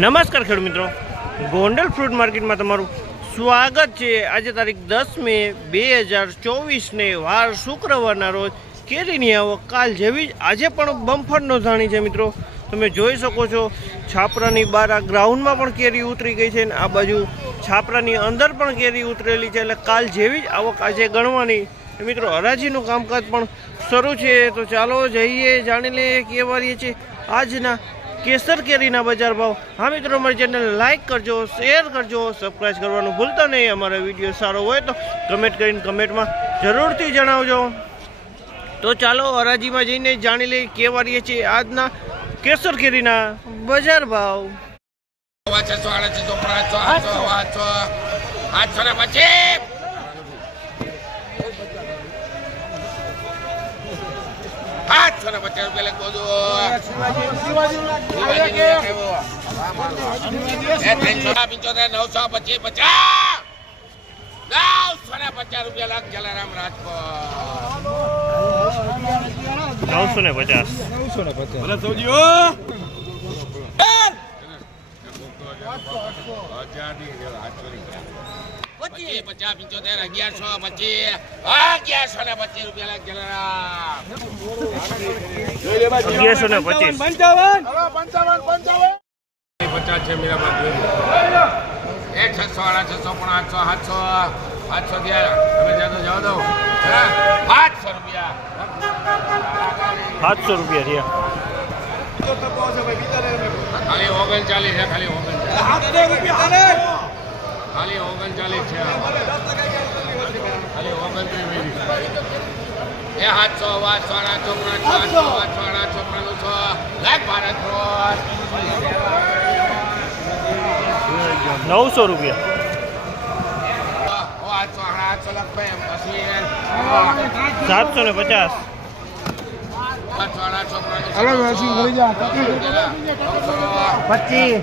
નમસ્કાર ખેડૂત મિત્રો. ગોંડલ ફ્રૂટ માર્કેટમાં તમારું સ્વાગત છે. આજે તારીખ દસ મે બે હજાર ચોવીસને વાર શુક્રવારના રોજ કેરીની આવક કાલ જેવી જ આજે પણ બમ્ફર નોંધાણી છે મિત્રો. તમે જોઈ શકો છો, છાપરાની બહાર આ ગ્રાઉન્ડમાં પણ કેરી ઉતરી ગઈ છે અને આ બાજુ છાપરાની અંદર પણ કેરી ઉતરેલી છે એટલે કાલ જેવી જ આવક આજે ગણવાની. મિત્રો, હરાજીનું કામકાજ પણ શરૂ છે. તો ચાલો જઈએ, જાણી લઈએ કેવા રહીએ છે આજના કેસર કેરીના બજાર ભાવ. હા મિત્રો, અમારી ચેનલને લાઇક કરજો શેર કરજો સબસ્ક્રાઈબ કરવાનું ભૂલતા નહીં. અમારો વીડિયો સારો હોય તો કમેન્ટ કરીને કમેન્ટમાં જરૂરથી જણાવજો. તો ચાલો, હરાજીમાં જઈને જાણી લઈએ, કે વારીએ છીએ આજના કેસર કેરીના બજાર ભાવ. પાંચસો આઠસો ને પછી આઠસો ને પચાસ રૂપિયા લખો છો. પંચોતેર નવસો પચીસ પચાસ. નવસો ને પચાસ રૂપિયા લાખ જલારામ રાજકોટ. નવસો ને પચાસ. પચીસ પચાસ. પંચોતેર અગિયારસો પચીસ. અગિયારસો ને પચીસ રૂપિયા જલારામ. અગિયારસો ને પચીસ. પચાસ છે મીરાબાદ એક છસો આડા છસો પણ આઠસો સાતસો પાંચસો થયા તમે જ્યાં તો જવા દો. હે? રૂપિયા. સાતસો રૂપિયા થયા ખાલી ઓગણચાલીસ છે ખાલી ઓગણચાલીસ. ખાલી ઓગણચાલીસ છે ખાલી ઓગણત્રીસ એ સાતસો વાત સાડા ચોપડા સાતસો વાત સાડા ચોપડાનું છ. લાખ ભારત નવસો રૂપિયા. સાતસો ને પચાસ. પચીસ.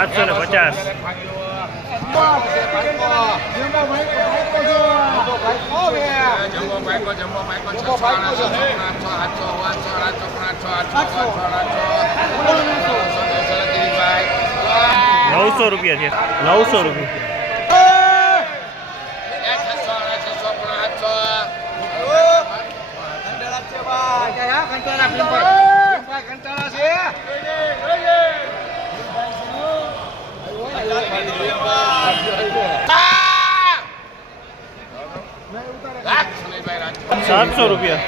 આઠસો ને પચાસ. નવસો રૂપિયા છે. નવસો રૂપિયા. સાતસો રૂપિયા.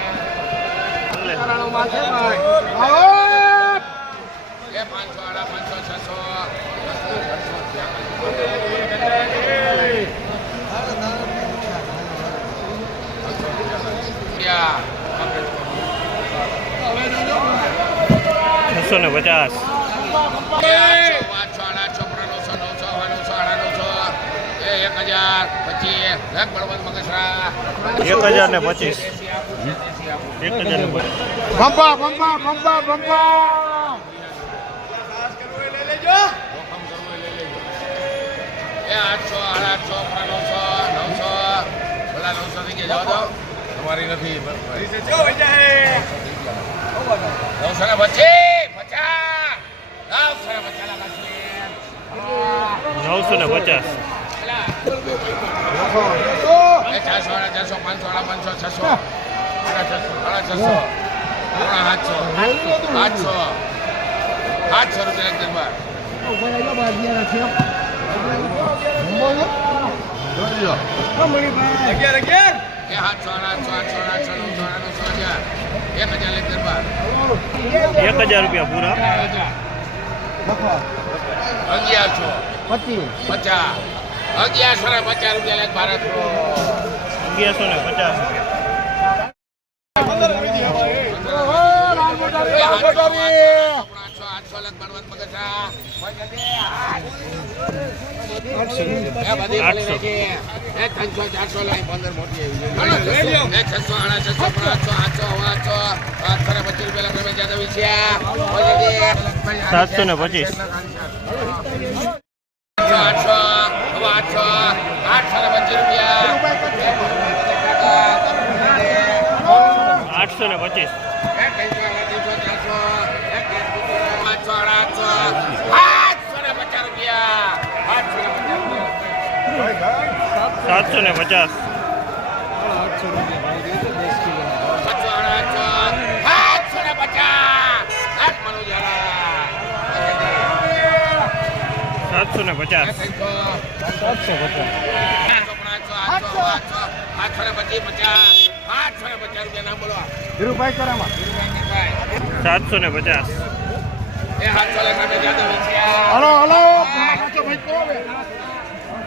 છસો ને પચાસ. એક હજાર ને પચીસ. એક હજાર ને આઠસો આડા આઠસો નવસો નવસો. પેલા નવસો થઈ ગયા જવા દો. તમારી નથી નવસો ને પચીસ પચાસ. નવસો ને પચાસ ચારસો ચારસો પાંચસો પાંચસો છસો. છસો સાતસો આઠસો આઠસો રૂપિયા એક દરબાર. અગિયાર અગિયાર એ હાથ છ છ આઠ છ આઠ છ હજાર એક હજાર એક દરબાર. એક હજાર રૂપિયા પૂરા. અગિયારસો. પચીસ. પચાસ. અગિયારસો ને પચાસ રૂપિયા લેખ ભારત અગિયારસો ને પચાસ રૂપિયા. આઠસો આઠસો. આઠસો ને પચીસ સાતસો ને પચાસ સાતસો ને પચાસ સાતસો આઠસો ને પચીસ પચાસ આઠસો ને પચાસ રૂપિયા ના બોલો ધીરુભાઈ કરામાં સાતસો ને પચાસ. Hello hello.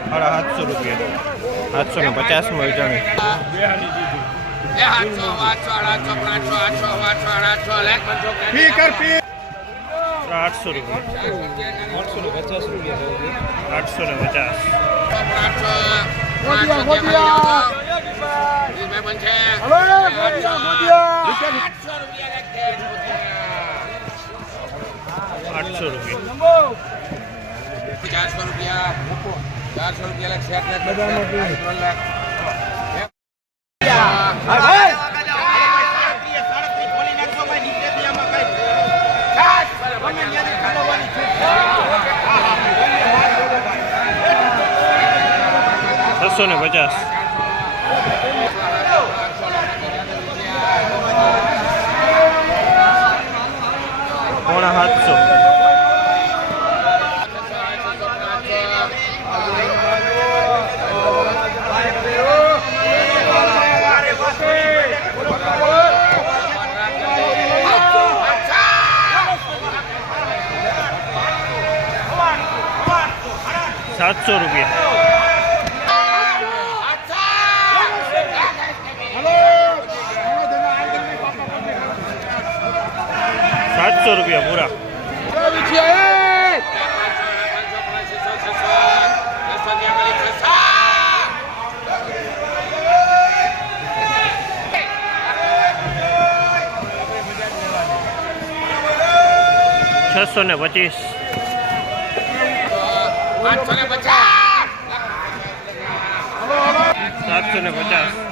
સાડા સાતસો રૂપિયા. સાતસો ને પચાસમાં વેચાણી. એ આઠસો આઠસો આઠસો આઠસો આઠસો આઠસો આઠસો લેખ પંચો પી કર પી આઠસો રૂપિયા. આઠસો ને પચાસ આઠસો રૂપિયા ચારસો રૂપિયા. ચારસો રૂપિયા લાખ શેઠ લાખ બધામાં લાખ છસો ને પચાસ. સાતસો રૂપિયા. સાતસો રૂપિયા પૂરા. છસો ને પચીસ. આઠસો ને પચાસ. સાતસો ને પચાસ.